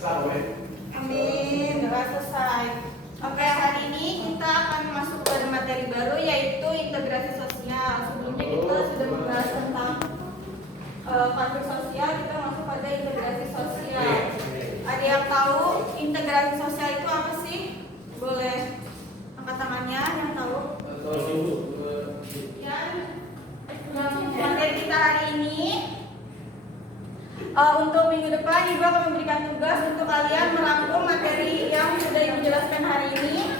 Amin, doa selesai. Oke, hari ini kita akan masuk ke materi baru yaitu integrasi sosial. Sebelumnya kita sudah membahas tentang konflik sosial, kita masuk pada integrasi sosial. Ada yang tahu integrasi sosial itu apa sih? Boleh angkat tangannya yang tahu. Materi kita hari ini untuk minggu depan Ibu akan memberikan tugas untuk kalian merangkum materi yang sudah Ibu jelaskan hari ini.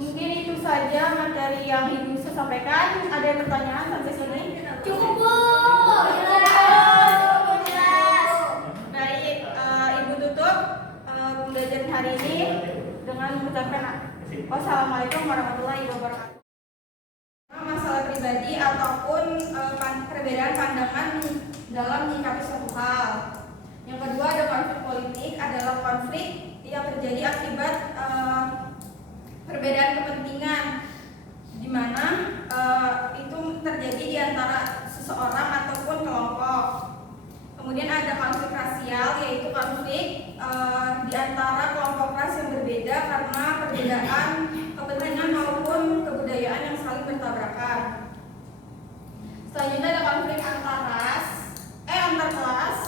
Mungkin itu saja materi yang Ibu bisa sampaikan. Ada yang pertanyaan sampai sini? Cukup, Bu. Baik, Ibu tutup pembelajaran hari ini dengan mengucapkan wassalamualaikum warahmatullahi wabarakatuh. Masalah pribadi ataupun perbedaan pandangan dalam menyikapi suatu hal. Yang kedua ada konflik politik, adalah konflik yang terjadi akibat perbedaan kepentingan, di mana itu terjadi di antara seseorang ataupun kelompok. Kemudian ada konflik rasial, yaitu konflik di antara kelompok ras yang berbeda karena perbedaan kepentingan maupun kebudayaan yang saling bertabrakan. Selanjutnya ada konflik antar kelas,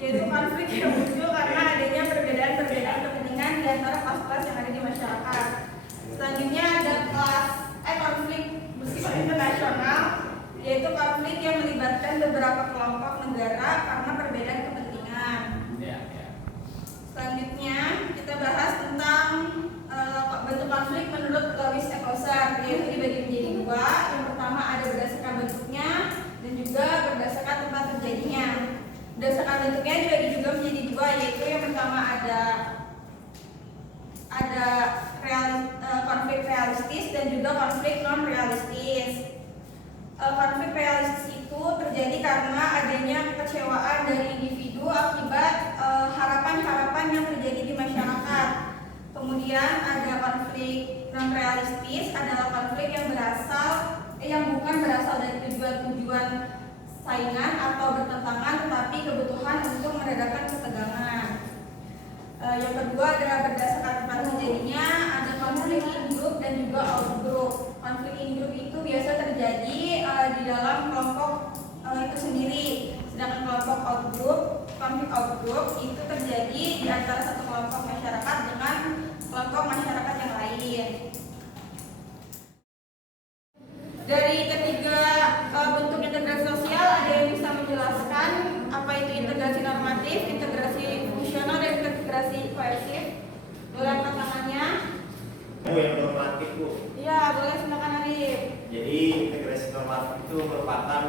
yaitu konflik yang muncul karena adanya perbedaan kepentingan di antara kelas-kelas yang ada di masyarakat. Selanjutnya ada konflik bersifat internasional, yaitu konflik yang melibatkan beberapa kelompok negara karena perbedaan kepentingan. Selanjutnya kita bahas tentang bentuk konflik menurut Lewis Ecoser, yaitu dibagi menjadi dua. Yang pertama ada berdasarkan bentuknya dan juga berdasarkan tempat terjadinya. Berdasarkan bentuknya dibagi juga menjadi dua, yaitu yang pertama ada konflik realistis dan juga konflik non realistis. Konflik realistis itu terjadi karena adanya kekecewaan dari individu akibat harapan-harapan yang terjadi di masyarakat. Kemudian ada konflik non realistis, adalah konflik yang bukan berasal dari tujuan-tujuan saingan atau bertentangan, tetapi kebutuhan untuk meredakan ketegangan. Yang kedua adalah berdasarkan tempat terjadinya, ada konflik in group dan juga out group. Konflik in group itu biasa terjadi di dalam kelompok itu sendiri, sedangkan konflik out group itu terjadi di antara satu kelompok masyarakat dengan kelompok masyarakat yang lain. Dari ketiga bentuk integrasi sosial, ada yang bisa menjelaskan apa itu integrasi normatif, integrasi fungsional, dan integrasi koersif? Boleh angkat tangannya. Yang normatif, Bu. Iya, boleh, silakan Arif. Jadi integrasi normatif itu merupakan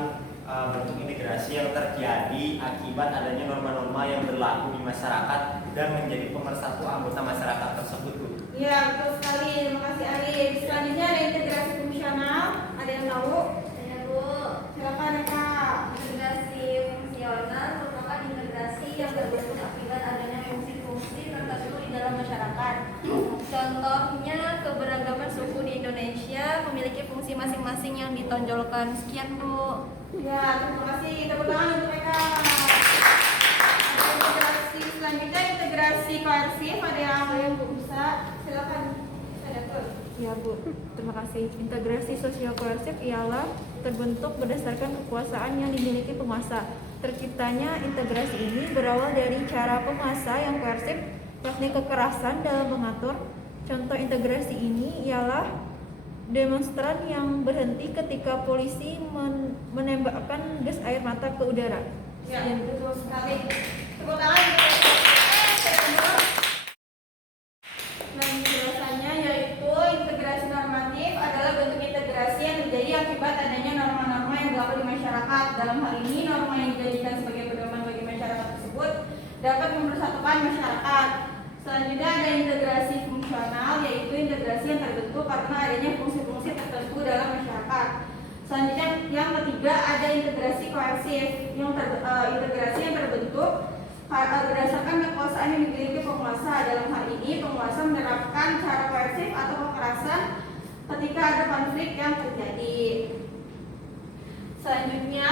bentuk integrasi yang terjadi akibat adanya norma-norma yang berlaku di masyarakat dan menjadi pemersatu anggota masyarakat tersebut, Bu. Iya, betul sekali. Terima kasih Arif. Selanjutnya ada integrasi fungsional. Ada yang tahu? Saya, Bu. Silakan Eka. Integrasi fungsional merupakan integrasi yang terbentuk akibat adanya fungsi-fungsi tertentu di dalam masyarakat. Contohnya, keberagaman suku di Indonesia memiliki fungsi masing-masing yang ditonjolkan. Sekian, Bu. Ya, terima kasih. Tepuk tangan untuk Eka. Ada integrasi selanjutnya, integrasi koersif. Ada yang bisa? Silakan. Saya tuh. Ya, Bu, terima kasih. Integrasi sosial koersif ialah terbentuk berdasarkan kekuasaan yang dimiliki penguasa. Terciptanya integrasi ini berawal dari cara penguasa yang koersif, yakni kekerasan dalam mengatur. Contoh integrasi ini ialah demonstran yang berhenti ketika polisi menembakkan gas air mata ke udara. Ya, betul sekali. Tepuk tangan. Nah, penjelasannya yaitu integrasi normatif adalah bentuk integrasi yang terjadi akibat adanya norma-norma yang berlaku di masyarakat. Dalam hal ini, norma yang dijadikan sebagai pedoman bagi masyarakat tersebut dapat mempersatukan masyarakat. Selanjutnya ada integrasi fungsional, yaitu integrasi yang terbentuk karena adanya fungsi-fungsi tertentu dalam masyarakat. Selanjutnya yang ketiga ada integrasi koersif, integrasi yang terbentuk berdasarkan kekuasaan yang dimiliki penguasa. Dalam hal ini penguasa menerapkan cara koersif atau kekerasan ketika ada konflik yang terjadi. Selanjutnya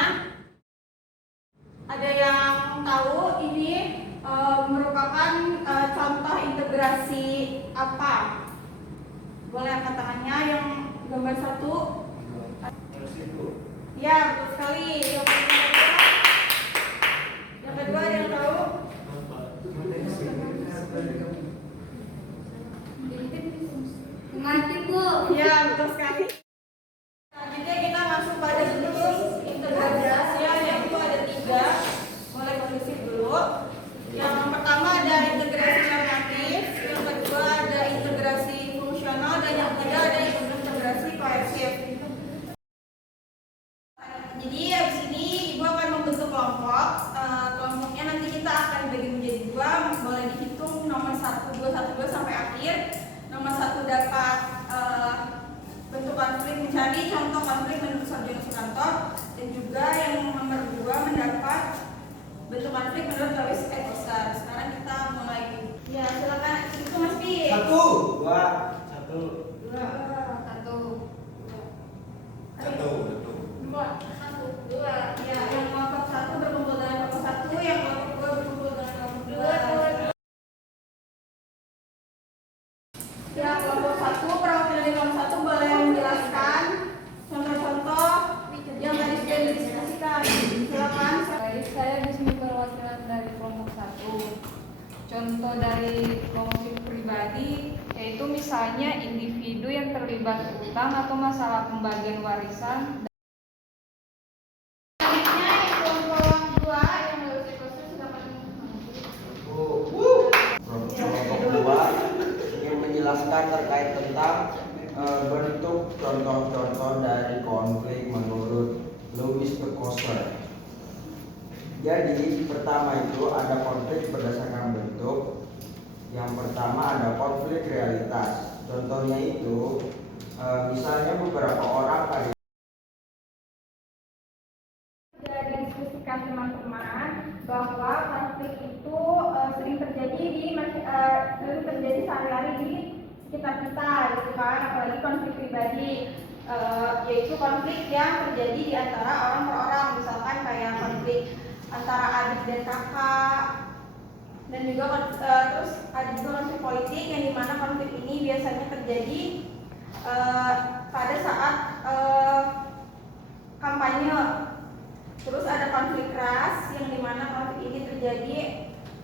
gambar 1. Ya, betul sekali. Yang kedua ada yang tahu? Mengerti Bu? Ya, betul sekali. Selanjutnya kita masuk pada bentuk integrasi yang itu ada 3. Mulai kondisi dulu. Yang pertama ada integrasi normatif, yang kedua ada integrasi fungsional, dan yang ketiga ada integrasi kohersif. Jadi abis ini ibu akan membentuk kelompok. Kelompoknya nanti kita akan bagi menjadi 2. Boleh dihitung nomor 1, 2, 1, 2 sampai akhir. Nomor 1 dapat bentuk konflik, mencari contoh konflik menurut Sarjana Sukanto, dan juga yang nomor 2 mendapat bentuk konflik menurut Lewis et al. Sekarang kita mulai. Ya, silakan itu Mas Pi. 1, 2, 1. 2, 2. Ya, yang kelompok 1 berkumpul dengan kelompok 1, yang kelompok 2 berkumpul dengan kelompok 2. Ya, kelompok 1, perwakilan dari kelompok 1 boleh menjelaskan contoh-contoh yang tadi sudah didiskusikan. Silakan. Baik, saya di sini perwakilan dari kelompok 1. Contoh dari konflik pribadi yaitu misalnya individu yang terlibat utang atau masalah pembagian warisan. Selanjutnya yang kelompok 2 yang Lewis et al. Silakan. Kelompok 2 ingin menjelaskan terkait tentang bentuk contoh-contoh dari konflik menurut Lewis et al. Jadi pertama itu ada konflik berdasarkan bentuk. Yang pertama ada konflik realitas. Contohnya itu misalnya beberapa orang pada Sudah didiskusikan teman-teman bahwa konflik itu sering terjadi sehari-hari di sekitar kita, gitu kan, apalagi konflik pribadi, yaitu konflik yang terjadi di antara orang per orang, misalkan kayak konflik antara adik dan kakak, dan juga terus ada juga konflik politik yang dimana konflik ini biasanya terjadi pada saat kampanye. Terus ada konflik ras yang dimana konflik ini terjadi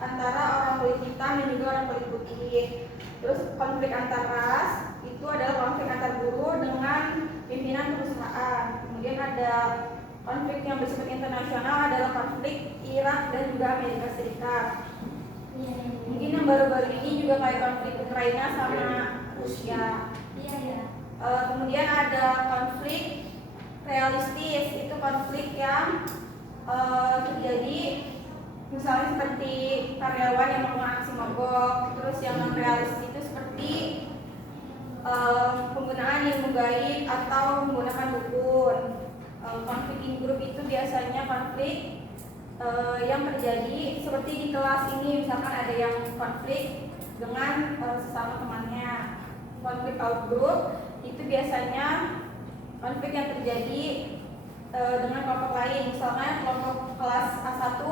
antara orang kulit hitam dan juga orang kulit putih. Terus konflik antar ras itu adalah konflik antar buruh dengan pimpinan perusahaan. Kemudian ada konflik yang bersifat internasional adalah konflik Irak dan juga Amerika Serikat. Mungkin yang baru-baru ini juga kayak konflik Ukraina sama Rusia. Kemudian ada konflik realistis, itu konflik yang terjadi misalnya seperti karyawan yang melakukan aksi mogok. Terus yang non realistis itu seperti penggunaan ilmu gaib atau menggunakan dukun. Konflik in group itu biasanya konflik yang terjadi seperti di kelas ini, misalkan ada yang konflik dengan sesama temannya. Konflik out group itu biasanya konflik yang terjadi dengan kelompok lain, misalnya kelompok kelas A1